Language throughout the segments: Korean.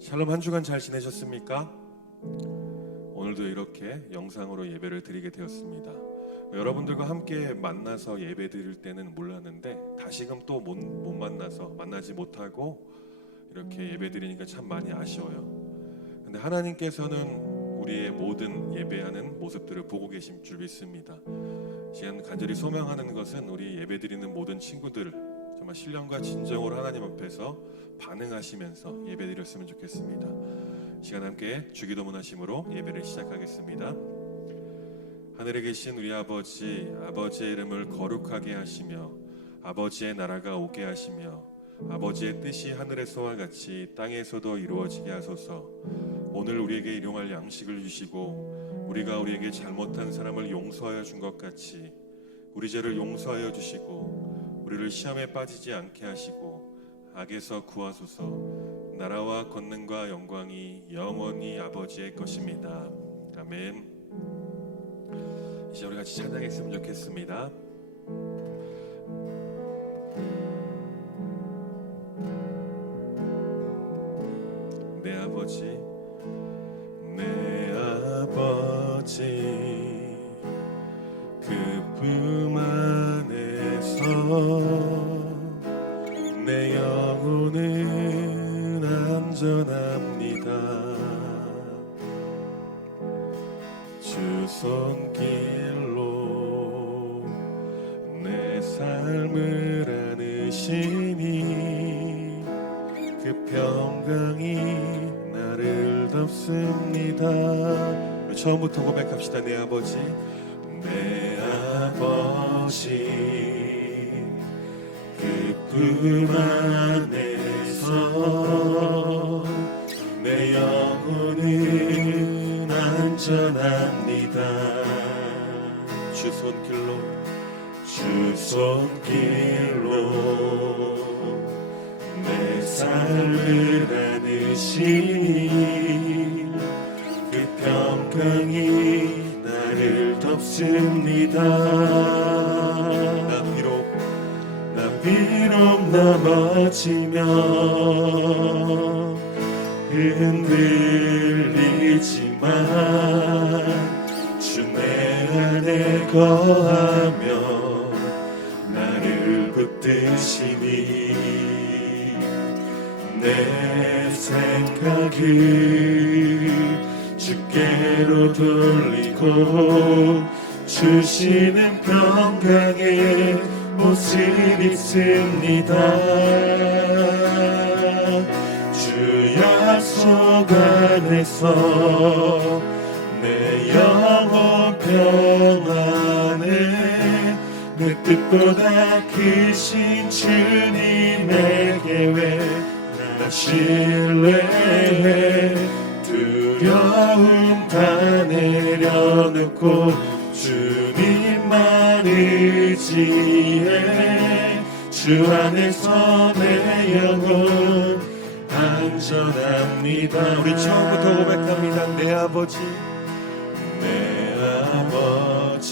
샬롬, 한 주간 잘 지내셨습니까? 오늘도 이렇게 영상으로 예배를 드리게 되었습니다. 여러분들과 함께 만나서 예배 드릴 때는 몰랐는데 다시금 또 못 만나서 만나지 못하고 이렇게 예배 드리니까 참 많이 아쉬워요. 근데 하나님께서는 우리의 모든 예배하는 모습들을 보고 계신 줄 믿습니다. 시간 간절히 소망하는 것은 우리 예배 드리는 모든 친구들 정말 신령과 진정으로 하나님 앞에서 반응하시면서 예배 드렸으면 좋겠습니다. 시간 함께 주기도문하심으로 예배를 시작하겠습니다. 하늘에 계신 우리 아버지, 아버지의 이름을 거룩하게 하시며 아버지의 나라가 오게 하시며 아버지의 뜻이 하늘에서와 같이 땅에서도 이루어지게 하소서. 오늘 우리에게 일용할 양식을 주시고 우리가 우리에게 잘못한 사람을 용서하여 준 것 같이 우리 죄를 용서하여 주시고 우리를 시험에 빠지지 않게 하시고 악에서 구하소서. 나라와 권능과 영광이 영원히 아버지의 것입니다. 아멘. 이제 우리 같이 찬양했으면 좋겠습니다. 내 아버지, 내 아버지, 그 품 안에서 내 영혼은 안전합니다. 주 손길로 내 삶을 안으시니 그 평강이 나를 덮습니다. 처음부터 고백합시다. 내 아버지, 내 아버지, 그 품 안에서 내 영혼은 안전합니다. 주 손길로 내 삶을 안으시니 그 평강이 나를 덮습니다. 나 비록 넘어지며 흔들리지만 주 내 안에 거하며 나를 붙드시니 내 생각을 주께로 돌리고 주시는 평강의 옷을 입습니다. 주 약속 안에서 내 영혼 평안에 내 뜻보다 크신 주님의 계획 나 신뢰해. 두려움 다 내려놓고 주님만 의지해. 주 안에서 내 영혼 안전합니다. 우리 처음부터 고백합니다. 내 아버지, 내 아버지,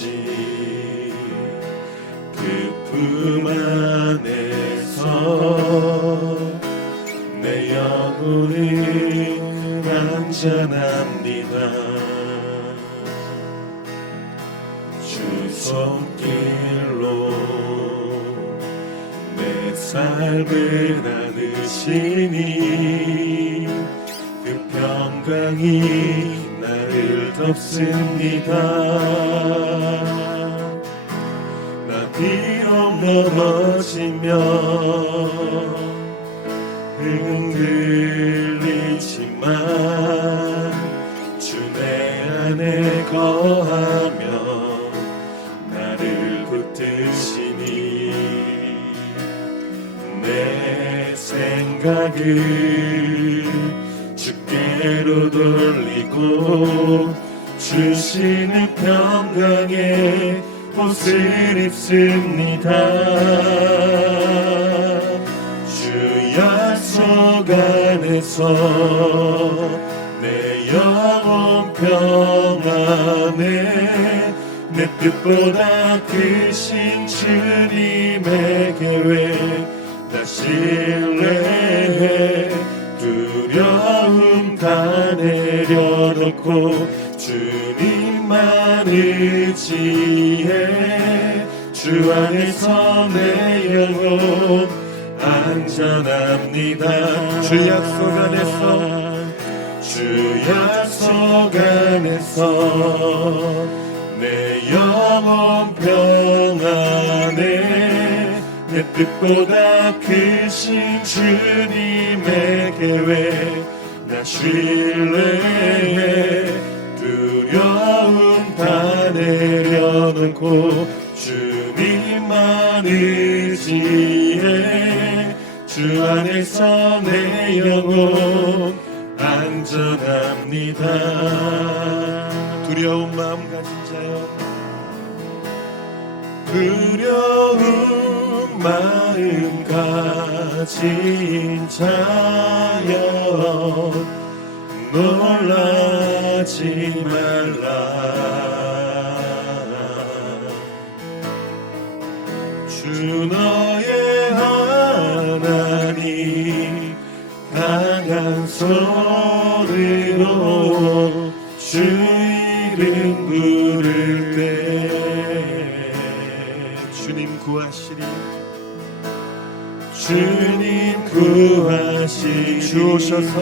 그 품 안에서 내 영혼은 안전합니다. 주 손길로 내 삶을 안으시니 그 평강이 나를 덮습니다. 나 비록 넘어지며 흔들리지만 주 내 안에 거하며 나를 붙드시니 내 생각을 주께로 돌리고 주시는 평강의 옷을 입습니다. 주 약속 안에서 내 영혼 평안에 내 뜻보다 크신 주님의 계획 나 신뢰해. 두려움 좋고 주님만 의지해 주 안에서 내 영혼 안전합니다. 주 약속 안에서 주 약속 안에서 내 영혼 평안해 내 뜻보다 크신 주님의 계획 나 신뢰해 두려움 다 내려놓고 주님만 의지해 주 안에서 내 영혼 안전합니다. 두려운 마음 가진 자여 두려운 마음 가진 자여 놀라지 말라. 주 너의 하나님 강한 소리로 주 이름 부를 때 주님 구하시리 주님 구하시리 주 오셔서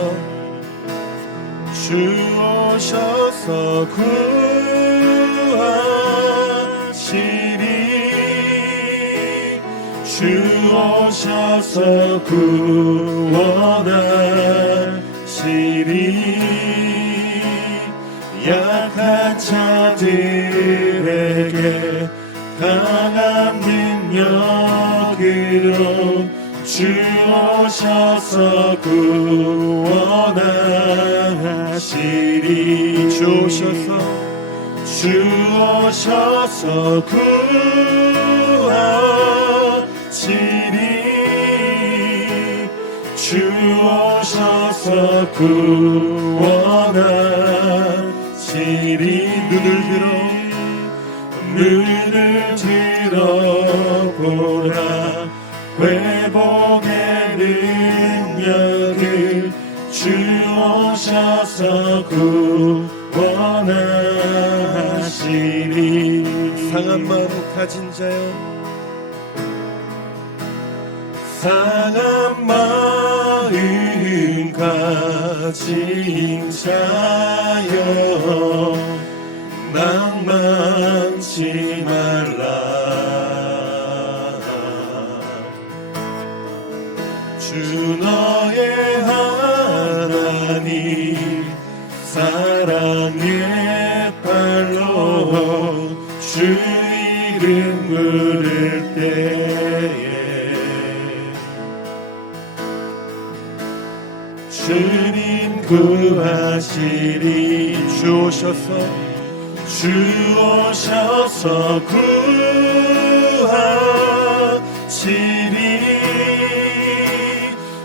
구하시리 주 오셔서 구원하시리 약한 자들에게 강한 능력으로 주 오셔서 구원하시리 주 오셔서 구하시리 주 오셔서 구원하시리 눈을 들어보라 회복의 능력을 주 오셔서 구원하시리 상한 마음 가진 자여 상한 마음 가진 자여 낭만치 말라. 주 너의 하나님 사랑의 팔로 주 이름 부를 때에 주님 구하시리 주 오셔서 구하시리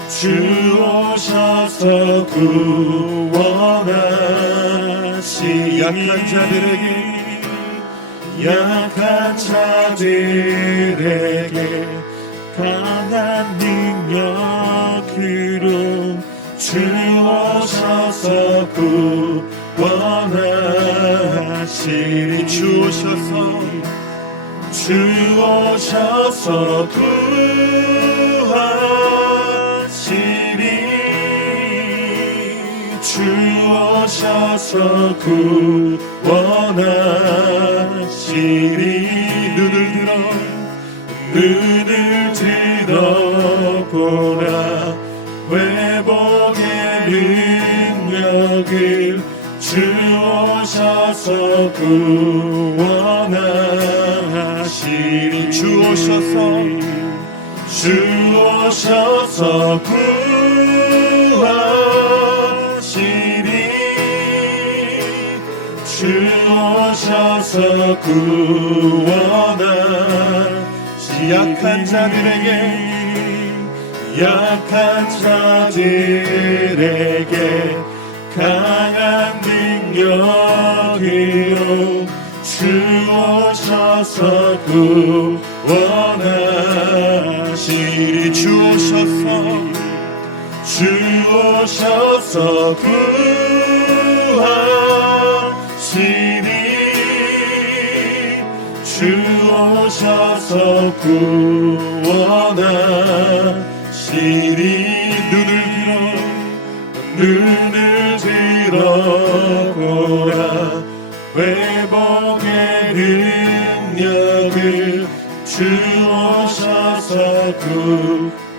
주 오셔서 구원하시리 약한 자들에게 강한 능력으로 주 오셔서 구원하시리 주 오셔서 구하시리 주 오셔서 구원하시리 눈을 들어보라 회복의 능력을 주 오셔서 구원하시리 주 오셔서 구하시리 주 오셔서 구원하시리 약한 자들에게 강한 능력으로 주 오셔서 구원하시리 주 오셔서 구하시리 주 오셔서 구원하시리. 눈을 들어보라. 회복의 능력을 주 오셔서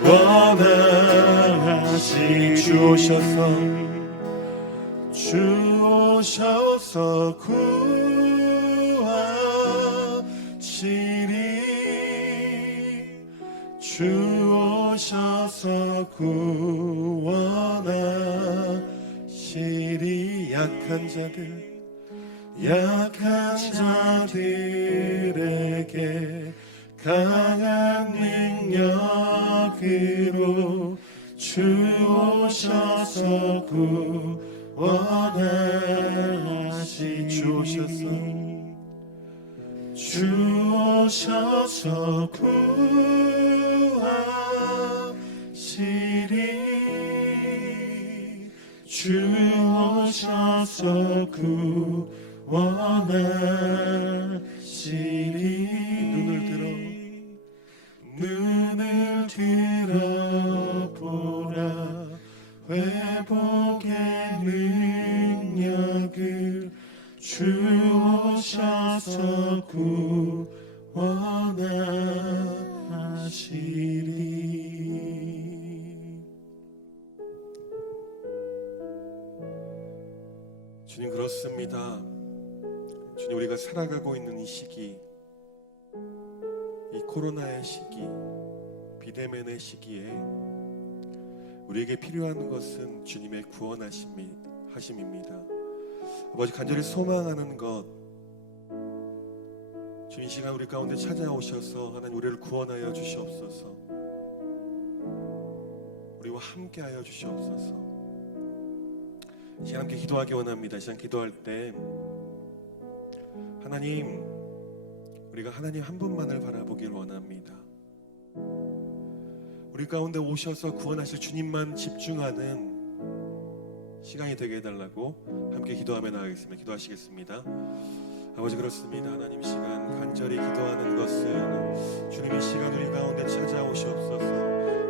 구원하시리. 주 오셔서 구하시리. 주 오셔서 구원하시리. 약한 자들에게 강한 능력으로 주 오셔서 구원하시리. 주 오셔서 구하시리. 주 오셔서 구원하시리. 눈을 들어보라. 회복의 능력을 주 오셔서 구원하시리. 주님, 그렇습니다. 주님, 우리가 살아가고 있는 이 시기, 이 코로나의 시기, 비대면의 시기에 우리에게 필요한 것은 주님의 구원하심입니다. 아버지, 간절히 소망하는 것, 주님 이 시간 우리 가운데 찾아오셔서 하나님 우리를 구원하여 주시옵소서. 우리와 함께하여 주시옵소서. 이 시간 함께 기도하기 원합니다. 이 시간 기도할 때 하나님, 우리가 하나님 한 분만을 바라보길 원합니다. 우리 가운데 오셔서 구원하실 주님만 집중하는 시간이 되게 해달라고 함께 기도하며 나가겠습니다. 기도하시겠습니다. 아버지, 그렇습니다. 하나님, 이 시간 간절히 기도하는 것은 주님 이 시간 우리 가운데 찾아오시옵소서.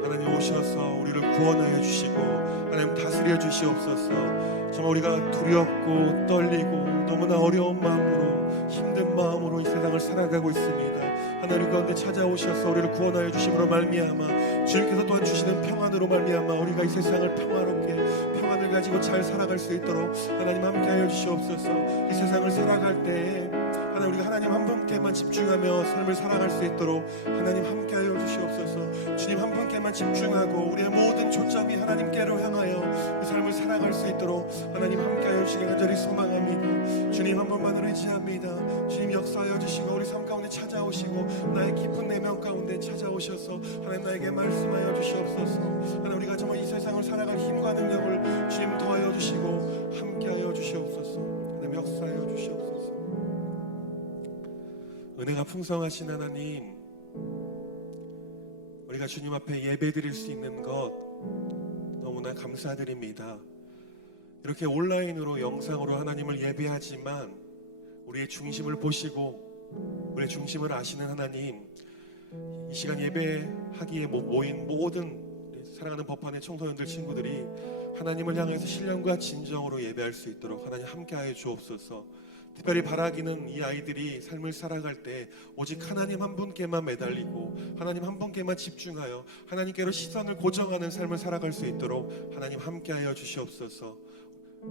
하나님 오셔서 우리를 구원하여 주시고 하나님 다스려 주시옵소서. 정말 우리가 두렵고 떨리고 너무나 어려운 마음으로, 힘든 마음으로 이 세상을 살아가고 있습니다. 하나님 가운데 찾아오셔서 우리를 구원하여 주심으로 말미암아 주님께서 또한 주시는 평안으로 말미암아 우리가 이 세상을 평화롭게 평안을 가지고 잘 살아갈 수 있도록 하나님 함께하여 주시옵소서. 이 세상을 살아갈 때에 하나님, 우리가 하나님 한 분께만 집중하며 삶을 살아갈 수 있도록 하나님 함께하여 주시옵소서. 주님 한 분께만 집중하고 우리의 모든 초점이 하나님께로 향하여 그 삶을 살아갈 수 있도록 하나님 함께하여 주시길 간절히 소망합니다. 주님 한 분만을 의지합니다. 주님 역사하여 주시고 우리 삶 가운데 찾아오시고 나의 깊은 내면 가운데 찾아오셔서 하나님 나에게 말씀하여 주시옵소서. 하나님, 우리가 정말 이 세상을 살아갈 힘과 능력을 주님 더하여 주시고 함께하여 주시옵소서. 하나님 역사하여 주시옵소서. 은혜가 풍성하신 하나님, 우리가 주님 앞에 예배드릴 수 있는 것 너무나 감사드립니다. 이렇게 온라인으로 영상으로 하나님을 예배하지만 우리의 중심을 보시고 우리의 중심을 아시는 하나님, 이 시간 예배하기에 모인 모든 사랑하는 법안의 청소년들 친구들이 하나님을 향해서 신령과 진정으로 예배할 수 있도록 하나님 함께하여 주옵소서. 특별히 바라기는 이 아이들이 삶을 살아갈 때 오직 하나님 한 분께만 매달리고 하나님 한 분께만 집중하여 하나님께로 시선을 고정하는 삶을 살아갈 수 있도록 하나님 함께하여 주시옵소서.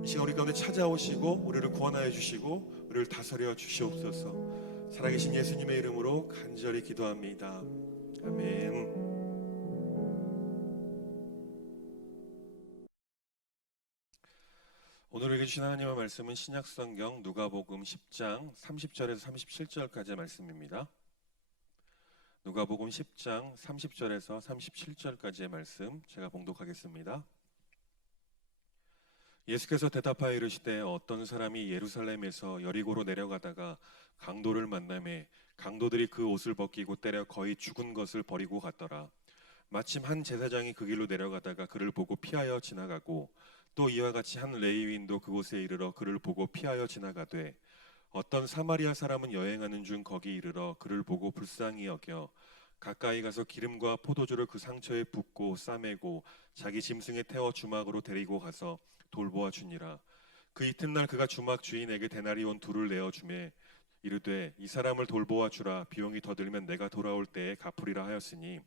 이 시간 우리 가운데 찾아오시고 우리를 구원하여 주시고 우리를 다스려 주시옵소서. 살아계신 예수님의 이름으로 간절히 기도합니다. 아멘. 오늘 우리에게 주신 하나님의 말씀은 신약성경 누가복음 10장 30절에서 37절까지의 말씀입니다. 누가복음 10장 30절에서 37절까지의 말씀 제가 봉독하겠습니다. 예수께서 대답하여 이르시되 어떤 사람이 예루살렘에서 여리고로 내려가다가 강도를 만나매 강도들이 그 옷을 벗기고 때려 거의 죽은 것을 버리고 갔더라. 마침 한 제사장이 그 길로 내려가다가 그를 보고 피하여 지나가고 또 이와 같이 한 레위인도 그곳에 이르러 그를 보고 피하여 지나가되 어떤 사마리아 사람은 여행하는 중 거기 이르러 그를 보고 불쌍히 여겨 가까이 가서 기름과 포도주를 그 상처에 붓고 싸매고 자기 짐승에 태워 주막으로 데리고 가서 돌보아 주니라. 그 이튿날 그가 주막 주인에게 데나리온 둘을 내어 주매 이르되 이 사람을 돌보아 주라. 비용이 더 들면 내가 돌아올 때에 갚으리라 하였으니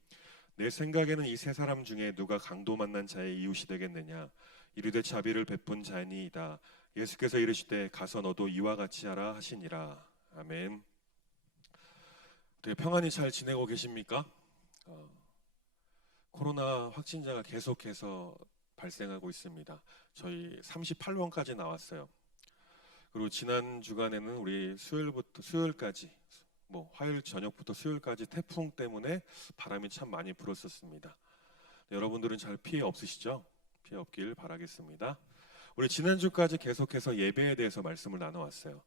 내 생각에는 이 세 사람 중에 누가 강도 만난 자의 이웃이 되겠느냐. 이르되 자비를 베푼 자니이다. 예수께서 이르시되 가서 너도 이와 같이 하라 하시니라. 아멘. 되게 평안히 잘 지내고 계십니까? 코로나 확진자가 계속해서 발생하고 있습니다. 저희 38원까지 나왔어요. 그리고 지난 주간에는 우리 수요일까지 화요일 저녁부터 수요일까지 태풍 때문에 바람이 참 많이 불었었습니다. 여러분들은 잘 피해 없으시죠? 피해 없길 바라겠습니다. 우리 지난주까지 계속해서 예배에 대해서 말씀을 나눠왔어요.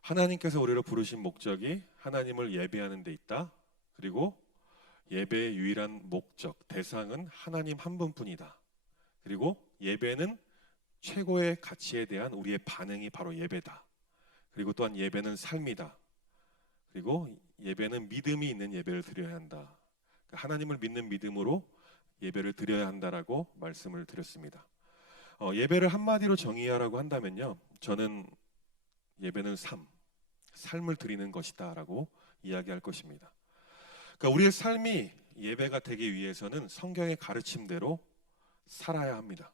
하나님께서 우리를 부르신 목적이 하나님을 예배하는 데 있다. 그리고 예배의 유일한 목적, 대상은 하나님 한 분뿐이다. 그리고 예배는 최고의 가치에 대한 우리의 반응이 바로 예배다. 그리고 또한 예배는 삶이다. 그리고 예배는 믿음이 있는 예배를 드려야 한다. 하나님을 믿는 믿음으로 예배를 드려야 한다라고 말씀을 드렸습니다. 예배를 한마디로 정의하라고 한다면요, 저는 예배는 삶을 드리는 것이다 라고 이야기할 것입니다. 그러니까 우리의 삶이 예배가 되기 위해서는 성경의 가르침대로 살아야 합니다.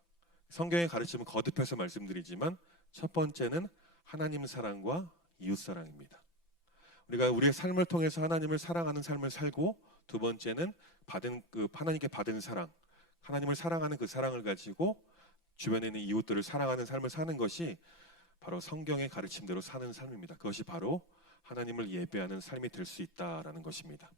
성경의 가르침은 거듭해서 말씀드리지만 첫 번째는 하나님 사랑과 이웃 사랑입니다. 우리가 우리의 삶을 통해서 하나님을 사랑하는 삶을 살고, 두 번째는 하나님께 받은 사랑, 하나님을 사랑하는 그 사랑을 가지고 주변에 있는 이웃들을 사랑하는 삶을 사는 것이 바로 성경의 가르침대로 사는 삶입니다. 그것이 바로 하나님을 예배하는 삶이 될 수 있다라는 것입니다.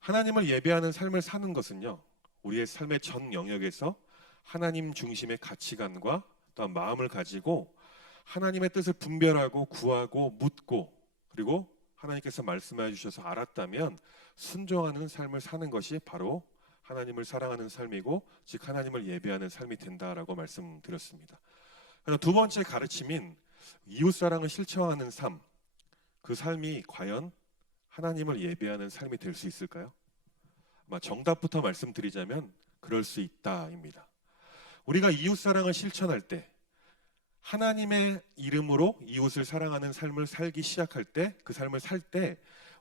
하나님을 예배하는 삶을 사는 것은요, 우리의 삶의 전 영역에서 하나님 중심의 가치관과 또한 마음을 가지고 하나님의 뜻을 분별하고 구하고 묻고, 그리고 하나님께서 말씀해 주셔서 알았다면 순종하는 삶을 사는 것이 바로 하나님을 사랑하는 삶이고, 즉 하나님을 예배하는 삶이 된다라고 말씀드렸습니다. 두 번째 가르침인 이웃사랑을 실천하는 삶, 그 삶이 과연 하나님을 예배하는 삶이 될 수 있을까요? 정답부터 말씀드리자면 그럴 수 있다입니다. 우리가 이웃사랑을 실천할 때, 하나님의 이름으로 이웃을 사랑하는 삶을 살기 시작할 때, 그 삶을 살 때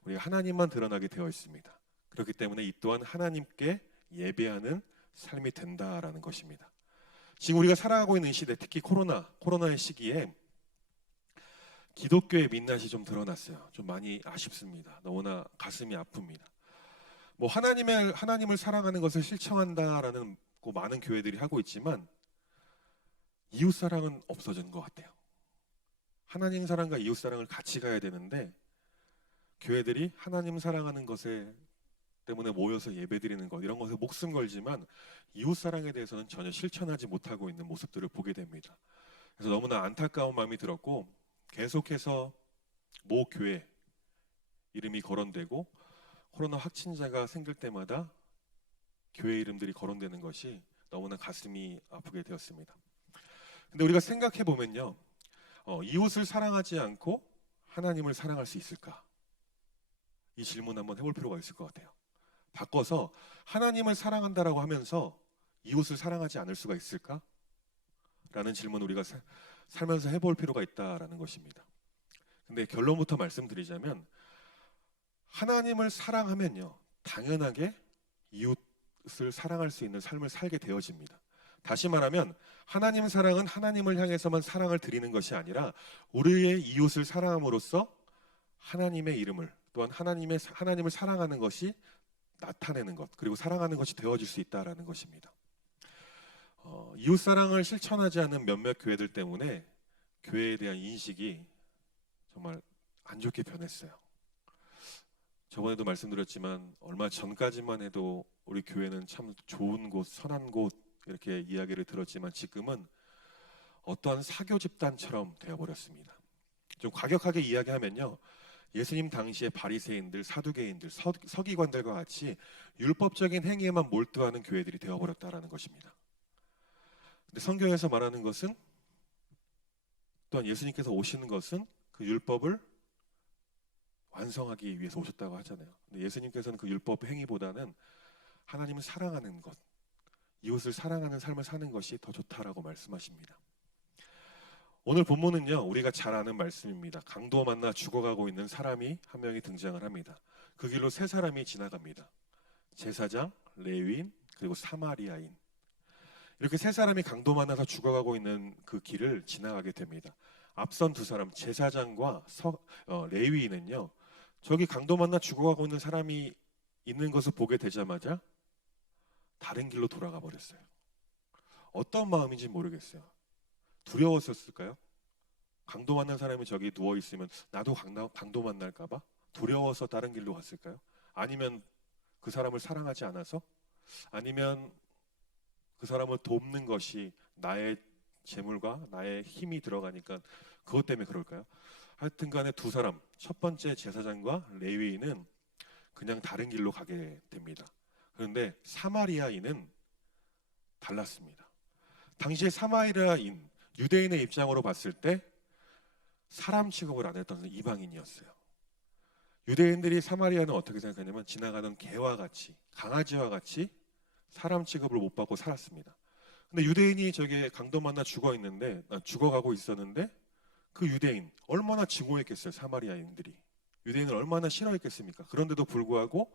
우리가 하나님만 드러나게 되어 있습니다. 그렇기 때문에 이 또한 하나님께 예배하는 삶이 된다라는 것입니다. 지금 우리가 살아가고 있는 시대, 특히 코로나의 시기에 기독교의 민낯이 좀 드러났어요. 좀 많이 아쉽습니다. 너무나 가슴이 아픕니다. 하나님을 사랑하는 것을 실천한다라는 많은 교회들이 하고 있지만 이웃 사랑은 없어진 것 같아요. 하나님 사랑과 이웃 사랑을 같이 가야 되는데 교회들이 하나님 사랑하는 것에 때문에 모여서 예배드리는 것, 이런 것에 목숨 걸지만 이웃 사랑에 대해서는 전혀 실천하지 못하고 있는 모습들을 보게 됩니다. 그래서 너무나 안타까운 마음이 들었고, 계속해서 모 교회 이름이 거론되고 코로나 확진자가 생길 때마다 교회 이름들이 거론되는 것이 너무나 가슴이 아프게 되었습니다. 근데 우리가 생각해 보면요, 이웃을 사랑하지 않고 하나님을 사랑할 수 있을까? 이 질문 한번 해볼 필요가 있을 것 같아요. 바꿔서 하나님을 사랑한다라고 하면서 이웃을 사랑하지 않을 수가 있을까? 라는 질문을 우리가 살면서 해볼 필요가 있다라는 것입니다. 근데 결론부터 말씀드리자면, 하나님을 사랑하면요, 당연하게 이웃을 사랑할 수 있는 삶을 살게 되어집니다. 다시 말하면 하나님 사랑은 하나님을 향해서만 사랑을 드리는 것이 아니라 우리의 이웃을 사랑함으로써 하나님의 이름을, 또한 하나님을 사랑하는 것이 나타내는 것, 그리고 사랑하는 것이 되어질 수 있다라는 것입니다. 이웃 사랑을 실천하지 않는 몇몇 교회들 때문에 교회에 대한 인식이 정말 안 좋게 변했어요. 저번에도 말씀드렸지만 얼마 전까지만 해도 우리 교회는 참 좋은 곳, 선한 곳 이렇게 이야기를 들었지만 지금은 어떠한 사교 집단처럼 되어버렸습니다. 좀 과격하게 이야기하면요, 예수님 당시의 바리새인들, 사두개인들, 서기관들과 같이 율법적인 행위에만 몰두하는 교회들이 되어버렸다라는 것입니다. 근데 성경에서 말하는 것은, 또한 예수님께서 오시는 것은 그 율법을 완성하기 위해서 오셨다고 하잖아요. 근데 예수님께서는 그 율법 행위보다는 하나님을 사랑하는 것, 이웃을 사랑하는 삶을 사는 것이 더 좋다라고 말씀하십니다. 오늘 본문은요, 우리가 잘 아는 말씀입니다. 강도 만나 죽어가고 있는 사람이 한 명이 등장을 합니다. 그 길로 세 사람이 지나갑니다. 제사장, 레위인, 그리고 사마리아인. 이렇게 세 사람이 강도 만나서 죽어가고 있는 그 길을 지나가게 됩니다. 앞선 두 사람, 제사장과 레위인은요, 저기 강도 만나 죽어가고 있는 사람이 있는 것을 보게 되자마자 다른 길로 돌아가 버렸어요. 어떤 마음인지 모르겠어요. 두려웠었을까요? 강도 만난 사람이 저기 누워 있으면 나도 강도 만날까 봐 두려워서 다른 길로 갔을까요? 아니면 그 사람을 사랑하지 않아서? 아니면 그 사람을 돕는 것이 나의 재물과 나의 힘이 들어가니까 그것 때문에 그럴까요? 하여튼 간에 두 사람, 첫 번째 제사장과 레위인은 그냥 다른 길로 가게 됩니다. 그런데 사마리아인은 달랐습니다. 당시에 사마리아인, 유대인의 입장으로 봤을 때 사람 취급을 안 했던 이방인이었어요. 유대인들이 사마리아는 어떻게 생각했냐면 지나가는 개와 같이, 강아지와 같이 사람 취급을 못 받고 살았습니다. 근데 유대인이 저게 강도 만나 죽어가고 있었는데 그 유대인 얼마나 증오했겠어요. 사마리아인들이 유대인을 얼마나 싫어했겠습니까? 그런데도 불구하고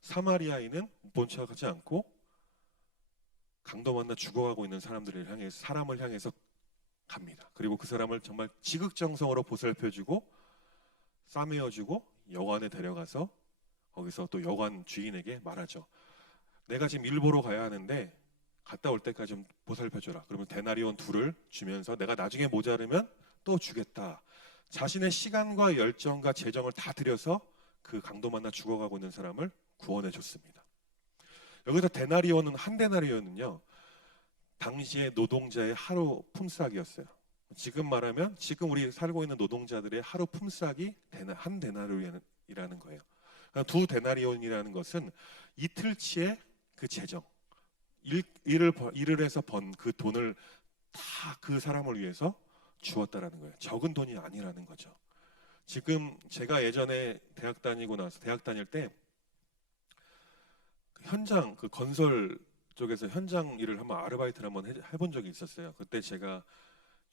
사마리아인은 본 척하지 않고 강도 만나 죽어가고 있는 사람을 향해서 갑니다. 그리고 그 사람을 정말 지극정성으로 보살펴주고 싸매어주고 여관에 데려가서 거기서 또 여관 주인에게 말하죠. 내가 지금 일 보러 가야 하는데 갔다 올 때까지 좀 보살펴줘라. 그러면 데나리온 2를 주면서 내가 나중에 모자르면 또 주겠다. 자신의 시간과 열정과 재정을 다 들여서 그 강도 만나 죽어가고 있는 사람을 구원해 줬습니다. 여기서 한 데나리온은요, 당시의 노동자의 하루 품삯이었어요. 지금 말하면 지금 우리 살고 있는 노동자들의 하루 품삯이 한 데나리온이라는 거예요. 두 데나리온이라는 것은 이틀치의 그 재정, 일을 해서 번 그 돈을 다 그 사람을 위해서 주었다라는 거예요. 적은 돈이 아니라는 거죠. 지금 제가 예전에 대학 다닐 때 현장, 그 건설 쪽에서 현장 일을 한번 아르바이트를 한번 해본 적이 있었어요. 그때 제가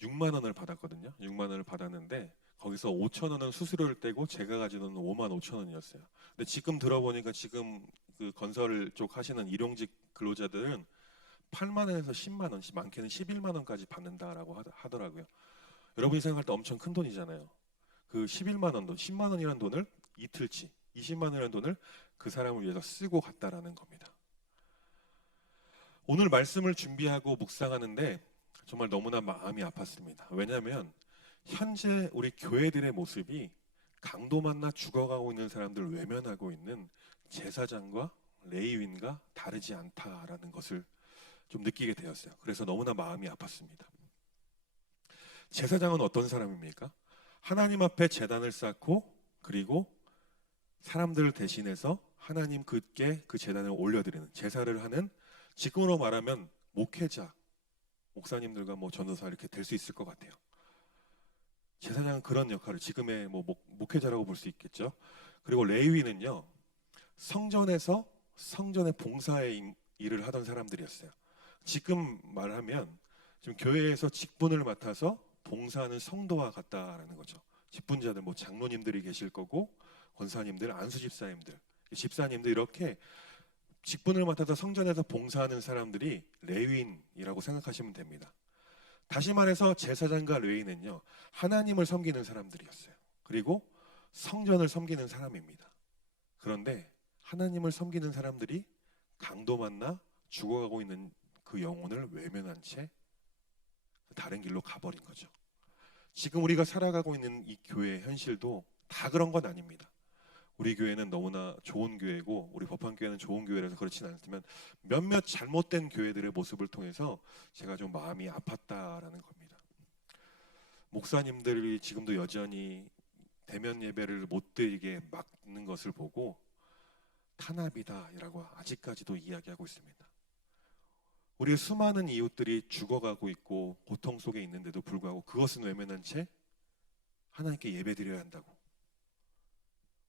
6만 원을 받았거든요. 6만 원을 받았는데 거기서 5천 원은 수수료를 떼고 제가 가지고는 5만 5천 원이었어요. 근데 지금 들어보니까 지금 그 건설 쪽 하시는 일용직 근로자들은 8만 원에서 10만 원, 많게는 11만 원까지 받는다라고 하더라고요. 여러분이 생각할 때 엄청 큰 돈이잖아요. 그 11만 원 돈, 10만 원이라는 돈을 이틀치, 20만 원이라는 돈을 그 사람을 위해서 쓰고 갔다라는 겁니다. 오늘 말씀을 준비하고 묵상하는데 정말 너무나 마음이 아팠습니다. 왜냐하면 현재 우리 교회들의 모습이 강도 만나 죽어가고 있는 사람들을 외면하고 있는 제사장과 레위인과 다르지 않다라는 것을 좀 느끼게 되었어요. 그래서 너무나 마음이 아팠습니다. 제사장은 어떤 사람입니까? 하나님 앞에 제단을 쌓고 그리고 사람들을 대신해서 하나님께 그 제단을 올려드리는, 제사를 하는, 지금으로 말하면 목회자, 목사님들과 전도사 이렇게 될 수 있을 것 같아요. 제사장은 그런 역할을, 지금의 목회자라고 볼 수 있겠죠. 그리고 레위는요, 성전의 봉사의 일을 하던 사람들이었어요. 지금 말하면 지금 교회에서 직분을 맡아서 봉사하는 성도와 같다라는 거죠. 직분자들, 장로님들이 계실 거고, 권사님들, 안수집사님들, 집사님들, 이렇게 직분을 맡아서 성전에서 봉사하는 사람들이 레위인이라고 생각하시면 됩니다. 다시 말해서 제사장과 레위인은요, 하나님을 섬기는 사람들이었어요. 그리고 성전을 섬기는 사람입니다. 그런데 하나님을 섬기는 사람들이 강도 만나 죽어가고 있는 그 영혼을 외면한 채 다른 길로 가버린 거죠. 지금 우리가 살아가고 있는 이 교회의 현실도 다 그런 건 아닙니다. 우리 교회는 너무나 좋은 교회고 우리 법한교회는 좋은 교회라서 그렇지는 않지만 몇몇 잘못된 교회들의 모습을 통해서 제가 좀 마음이 아팠다라는 겁니다. 목사님들이 지금도 여전히 대면 예배를 못 드리게 막는 것을 보고 탄압이다라고 아직까지도 이야기하고 있습니다. 우리의 수많은 이웃들이 죽어가고 있고 고통 속에 있는데도 불구하고 그것은 외면한 채 하나님께 예배드려야 한다고.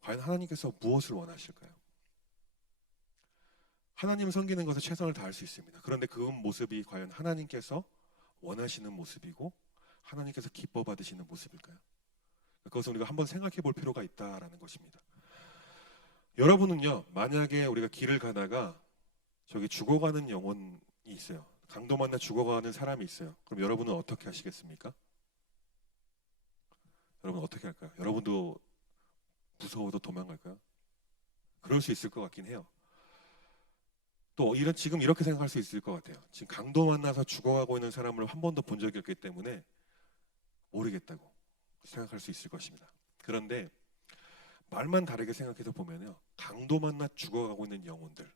과연 하나님께서 무엇을 원하실까요? 하나님을 섬기는 것에 최선을 다할 수 있습니다. 그런데 그 모습이 과연 하나님께서 원하시는 모습이고 하나님께서 기뻐 받으시는 모습일까요? 그것은 우리가 한번 생각해 볼 필요가 있다라는 것입니다. 여러분은요, 만약에 우리가 길을 가다가 저기 죽어가는 영혼이 있어요. 강도 만나 죽어가는 사람이 있어요. 그럼 여러분은 어떻게 하시겠습니까? 여러분 어떻게 할까요? 여러분도 무서워도 도망갈까요? 그럴 수 있을 것 같긴 해요. 또 지금 이렇게 생각할 수 있을 것 같아요. 지금 강도 만나서 죽어가고 있는 사람을 한 번도 본 적이 없기 때문에 모르겠다고 생각할 수 있을 것입니다. 그런데 말만 다르게 생각해서 보면요, 강도 만나 죽어가고 있는 영혼들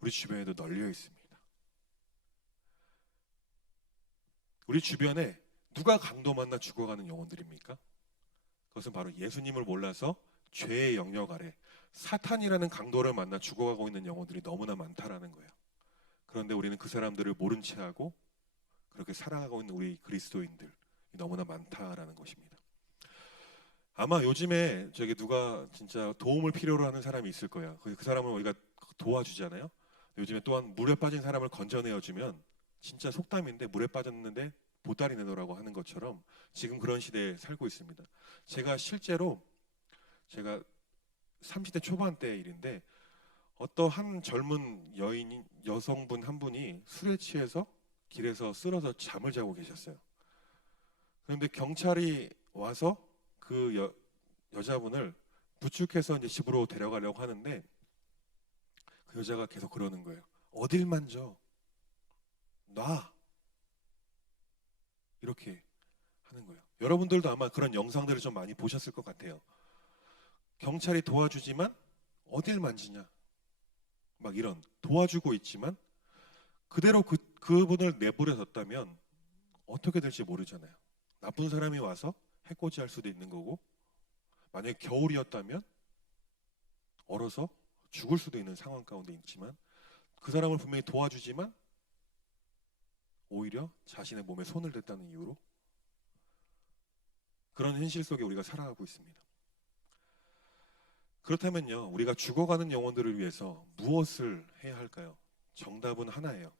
우리 주변에도 널려 있습니다. 우리 주변에 누가 강도 만나 죽어가는 영혼들입니까? 그것은 바로 예수님을 몰라서 죄의 영역 아래 사탄이라는 강도를 만나 죽어가고 있는 영혼들이 너무나 많다라는 거예요. 그런데 우리는 그 사람들을 모른 채 하고 그렇게 살아가고 있는 우리 그리스도인들이 너무나 많다라는 것입니다. 아마 요즘에 저기 누가 진짜 도움을 필요로 하는 사람이 있을 거야. 그 사람을 우리가 도와주잖아요. 요즘에 또한 물에 빠진 사람을 건져내어주면 진짜 속담인데 물에 빠졌는데 보따리 내놓으라고 하는 것처럼 지금 그런 시대에 살고 있습니다. 제가 실제로 제가 30대 초반대 일인데 어떠한 젊은 여성분 한 분이 술에 취해서 길에서 쓰러져 잠을 자고 계셨어요. 그런데 경찰이 와서 그 여자분을 부축해서 이제 집으로 데려가려고 하는데 그 여자가 계속 그러는 거예요. 어딜 만져? 놔. 이렇게 하는 거예요. 여러분들도 아마 그런 영상들을 좀 많이 보셨을 것 같아요. 경찰이 도와주지만 어딜 만지냐? 막 이런 도와주고 있지만 그대로 그분을 내버려 뒀다면 어떻게 될지 모르잖아요. 나쁜 사람이 와서 해코지할 수도 있는 거고 만약에 겨울이었다면 얼어서 죽을 수도 있는 상황 가운데 있지만 그 사람을 분명히 도와주지만 오히려 자신의 몸에 손을 댔다는 이유로 그런 현실 속에 우리가 살아가고 있습니다. 그렇다면요, 우리가 죽어가는 영혼들을 위해서 무엇을 해야 할까요? 정답은 하나예요.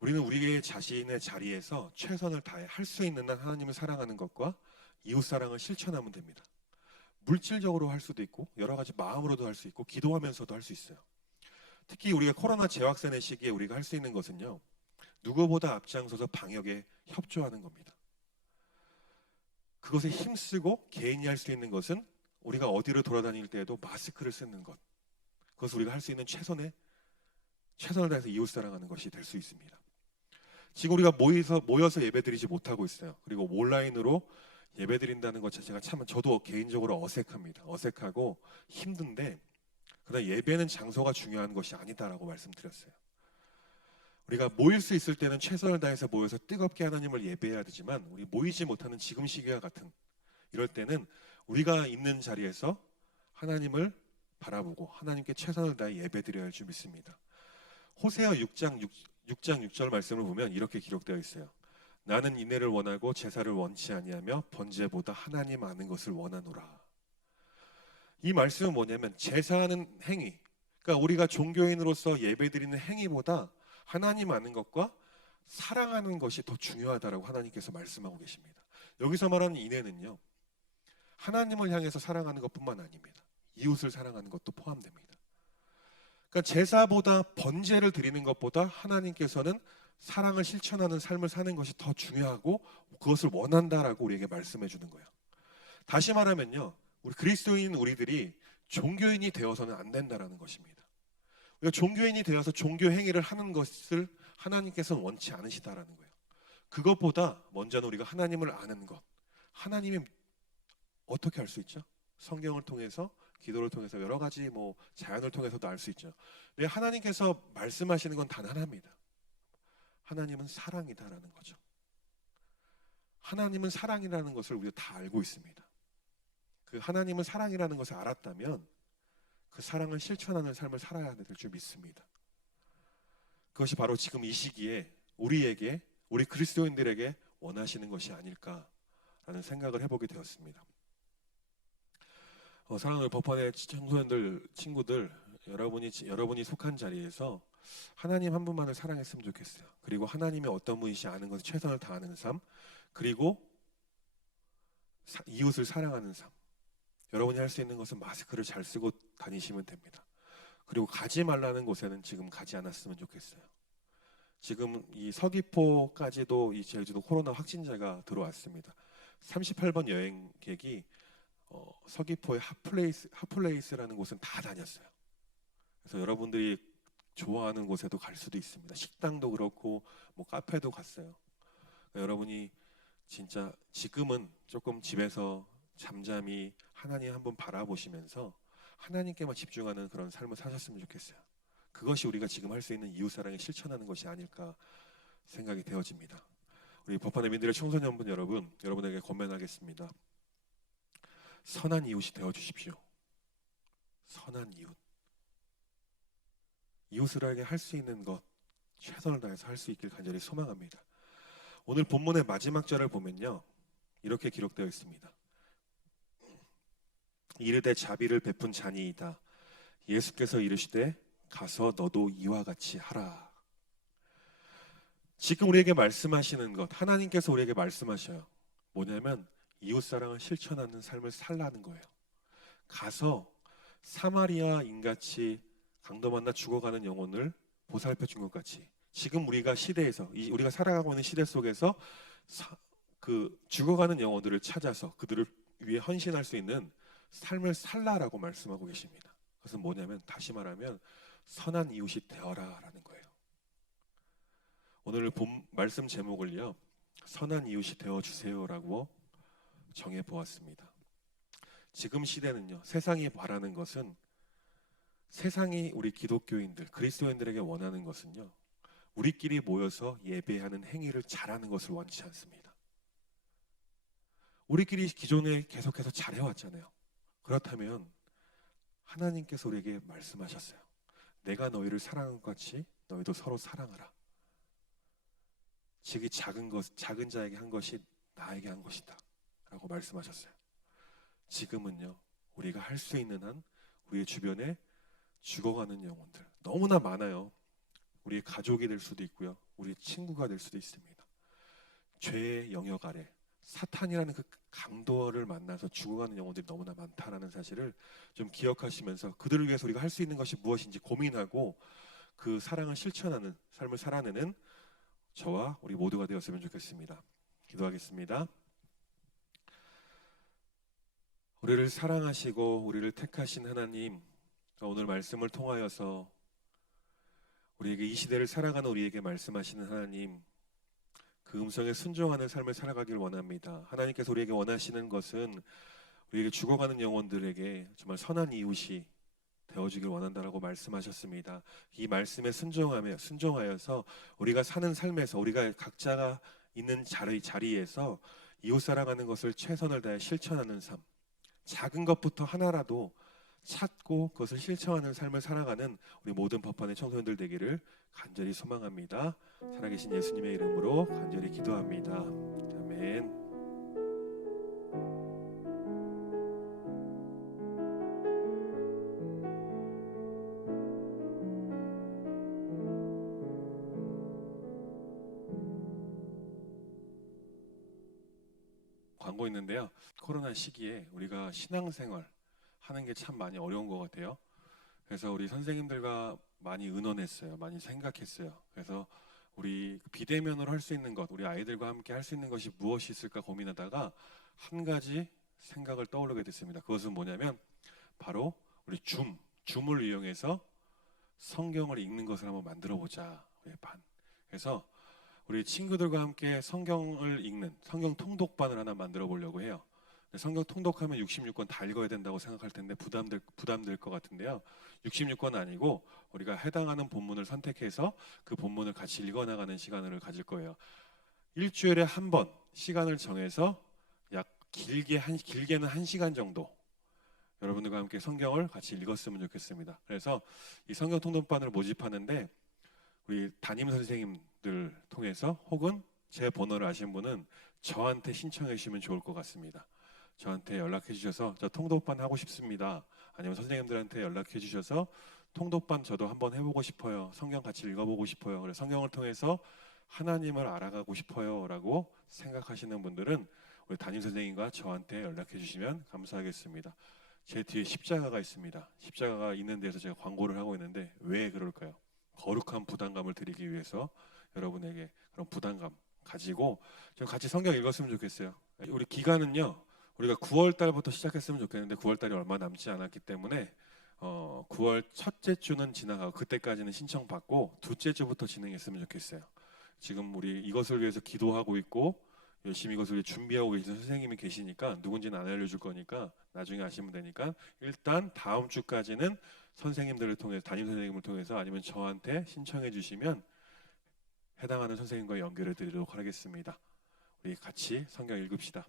우리는 우리의 자신의 자리에서 최선을 다해 할 수 있는 한 하나님을 사랑하는 것과 이웃사랑을 실천하면 됩니다. 물질적으로 할 수도 있고 여러 가지 마음으로도 할 수 있고 기도하면서도 할 수 있어요. 특히 우리가 코로나 재확산의 시기에 우리가 할 수 있는 것은요, 누구보다 앞장서서 방역에 협조하는 겁니다. 그것에 힘쓰고 개인이 할 수 있는 것은 우리가 어디를 돌아다닐 때에도 마스크를 쓰는 것. 그것을 우리가 할 수 있는 최선을 다해서 이웃사랑하는 것이 될 수 있습니다. 지금 우리가 모여서 예배드리지 못하고 있어요. 그리고 온라인으로 예배드린다는 것 자체가 참 저도 개인적으로 어색합니다. 어색하고 힘든데 그러나 예배는 장소가 중요한 것이 아니다라고 말씀드렸어요. 우리가 모일 수 있을 때는 최선을 다해서 모여서 뜨겁게 하나님을 예배해야 되지만 우리 모이지 못하는 지금 시기와 같은 이럴 때는 우리가 있는 자리에서 하나님을 바라보고 하나님께 최선을 다해 예배드려야 할 줄 믿습니다. 호세아 6장 6절 말씀을 보면 이렇게 기록되어 있어요. 나는 인애를 원하고 제사를 원치 아니하며 번제보다 하나님 아는 것을 원하노라. 이 말씀은 뭐냐면 제사하는 행위, 그러니까 우리가 종교인으로서 예배드리는 행위보다 하나님 아는 것과 사랑하는 것이 더 중요하다라고 하나님께서 말씀하고 계십니다. 여기서 말하는 인애는요, 하나님을 향해서 사랑하는 것뿐만 아닙니다. 이웃을 사랑하는 것도 포함됩니다. 그러니까 제사보다 번제를 드리는 것보다 하나님께서는 사랑을 실천하는 삶을 사는 것이 더 중요하고 그것을 원한다라고 우리에게 말씀해 주는 거예요. 다시 말하면요, 우리 그리스도인 우리들이 종교인이 되어서는 안 된다라는 것입니다. 우리가 종교인이 되어서 종교 행위를 하는 것을 하나님께서는 원치 않으시다라는 거예요. 그것보다 먼저는 우리가 하나님을 아는 것, 하나님이 어떻게 알 수 있죠? 성경을 통해서, 기도를 통해서, 여러 가지 자연을 통해서도 알 수 있죠. 근데 하나님께서 말씀하시는 건 단 하나입니다. 하나님은 사랑이다라는 거죠. 하나님은 사랑이라는 것을 우리가 다 알고 있습니다. 그 하나님은 사랑이라는 것을 알았다면 그 사랑을 실천하는 삶을 살아야 될 줄 믿습니다. 그것이 바로 지금 이 시기에 우리에게, 우리 그리스도인들에게 원하시는 것이 아닐까라는 생각을 해보게 되었습니다. 사랑하는 법환의 청소년들, 친구들, 여러분이 속한 자리에서 하나님 한 분만을 사랑했으면 좋겠어요. 그리고 하나님이 어떤 분이시 아는 것에 최선을 다하는 삶, 그리고 이웃을 사랑하는 삶. 여러분이 할 수 있는 것은 마스크를 잘 쓰고 다니시면 됩니다. 그리고 가지 말라는 곳에는 지금 가지 않았으면 좋겠어요. 지금 이 서귀포까지도 이 제주도 코로나 확진자가 들어왔습니다. 38번 여행객이 서귀포의 핫플레이스라는 곳은 다 다녔어요. 그래서 여러분들이 좋아하는 곳에도 갈 수도 있습니다. 식당도 그렇고 뭐 카페도 갔어요. 그러니까 여러분이 진짜 지금은 조금 집에서 잠잠히 하나님 한번 바라보시면서 하나님께만 집중하는 그런 삶을 사셨으면 좋겠어요. 그것이 우리가 지금 할 수 있는 이웃사랑을 실천하는 것이 아닐까 생각이 되어집니다. 우리 법환의 민들의 청소년분 여러분, 여러분에게 권면하겠습니다. 선한 이웃이 되어주십시오. 선한 이웃. 이웃들에게 할 수 있는 것 최선을 다해서 할 수 있길 간절히 소망합니다. 오늘 본문의 마지막 절을 보면요, 이렇게 기록되어 있습니다. 이르되 자비를 베푼 자니이다. 예수께서 이르시되 가서 너도 이와 같이 하라. 지금 우리에게 말씀하시는 것, 하나님께서 우리에게 말씀하셔요. 뭐냐면 이웃사랑을 실천하는 삶을 살라는 거예요. 가서 사마리아 인같이 강도 만나 죽어가는 영혼을 보살펴 준 것 같이, 지금 우리가 시대에서, 우리가 살아가고 있는 시대 속에서 죽어가는 영혼들을 찾아서 그들을 위해 헌신할 수 있는 삶을 살라라고 말씀하고 계십니다. 그것은 뭐냐면, 다시 말하면 선한 이웃이 되어라라는 거예요. 오늘 본 말씀 제목을요, 선한 이웃이 되어주세요라고 정해보았습니다. 지금 시대는요, 세상이 바라는 것은, 세상이 우리 기독교인들, 그리스도인들에게 원하는 것은요, 우리끼리 모여서 예배하는 행위를 잘하는 것을 원치 않습니다. 우리끼리 기존에 계속해서 잘해왔잖아요. 그렇다면 하나님께서 우리에게 말씀하셨어요. 내가 너희를 사랑한 것 같이 너희도 서로 사랑하라. 지극히 작은 자에게 한 것이 나에게 한 것이다 라고 말씀하셨어요. 지금은요, 우리가 할 수 있는 한 우리의 주변에 죽어가는 영혼들 너무나 많아요. 우리의 가족이 될 수도 있고요, 우리의 친구가 될 수도 있습니다. 죄의 영역 아래 사탄이라는 그 강도를 만나서 죽어가는 영혼들이 너무나 많다라는 사실을 좀 기억하시면서 그들을 위해서 우리가 할 수 있는 것이 무엇인지 고민하고 그 사랑을 실천하는 삶을 살아내는 저와 우리 모두가 되었으면 좋겠습니다. 기도하겠습니다. 우리를 사랑하시고 우리를 택하신 하나님, 오늘 말씀을 통하여서 우리에게 이 시대를 살아가는 우리에게 말씀하시는 하나님, 그 음성에 순종하는 삶을 살아가길 원합니다. 하나님께서 우리에게 원하시는 것은 우리에게 죽어가는 영혼들에게 정말 선한 이웃이 되어주길 원한다라고 말씀하셨습니다. 이 말씀에 순종하여서 우리가 사는 삶에서, 우리가 각자가 있는 자리에서 이웃 사랑하는 것을 최선을 다해 실천하는 삶, 작은 것부터 하나라도 찾고 그것을 실천하는 삶을 살아가는 우리 모든 법환의 청소년들 되기를 간절히 소망합니다. 살아계신 예수님의 이름으로 간절히 기도합니다. 아멘. 광고 있는데요, 코로나 시기에 우리가 신앙생활 하는 게 참 많이 어려운 것 같아요. 그래서 우리 선생님들과 많이 의논했어요. 많이 생각했어요. 그래서 우리 비대면으로 할 수 있는 것, 우리 아이들과 함께 할 수 있는 것이 무엇이 있을까 고민하다가 한 가지 생각을 떠오르게 됐습니다. 그것은 뭐냐면 바로 우리 줌을 이용해서 성경을 읽는 것을 한번 만들어 보자. 그래서 우리 친구들과 함께 성경을 읽는 성경 통독반을 하나 만들어 보려고 해요. 성경 통독하면 66권 다 읽어야 된다고 생각할 텐데 부담될 것 같은데요. 66권 아니고 우리가 해당하는 본문을 선택해서 그 본문을 같이 읽어나가는 시간을 가질 거예요. 일주일에 한 번 시간을 정해서 약 길게는 1시간 정도 여러분들과 함께 성경을 같이 읽었으면 좋겠습니다. 그래서 이 성경 통독반을 모집하는데 우리 담임 선생님들 통해서 혹은 제 번호를 아신 분은 저한테 신청해 주시면 좋을 것 같습니다. 저한테 연락해 주셔서 저 통독반 하고 싶습니다. 아니면 선생님들한테 연락해 주셔서 통독반 저도 한번 해보고 싶어요. 성경 같이 읽어보고 싶어요. 그래서 성경을 통해서 하나님을 알아가고 싶어요 라고 생각하시는 분들은 우리 담임 선생님과 저한테 연락해 주시면 감사하겠습니다. 제 뒤에 십자가가 있습니다. 십자가가 있는 데서 제가 광고를 하고 있는데 왜 그럴까요? 거룩한 부담감을 드리기 위해서 여러분에게 그런 부담감 가지고 좀 같이 성경 읽었으면 좋겠어요. 우리 기간은요, 우리가 9월 달부터 시작했으면 좋겠는데 9월 달이 얼마 남지 않았기 때문에 9월 첫째 주는 지나가고 그때까지는 신청 받고 둘째 주부터 진행했으면 좋겠어요. 지금 우리 이것을 위해서 기도하고 있고 열심히 이것을 위해 준비하고 계신 선생님이 계시니까 누군지는 안 알려줄 거니까 나중에 아시면 되니까 일단 다음 주까지는 선생님들을 통해서 담임 선생님을 통해서 아니면 저한테 신청해 주시면 해당하는 선생님과 연결을 드리도록 하겠습니다. 우리 같이 성경 읽읍시다.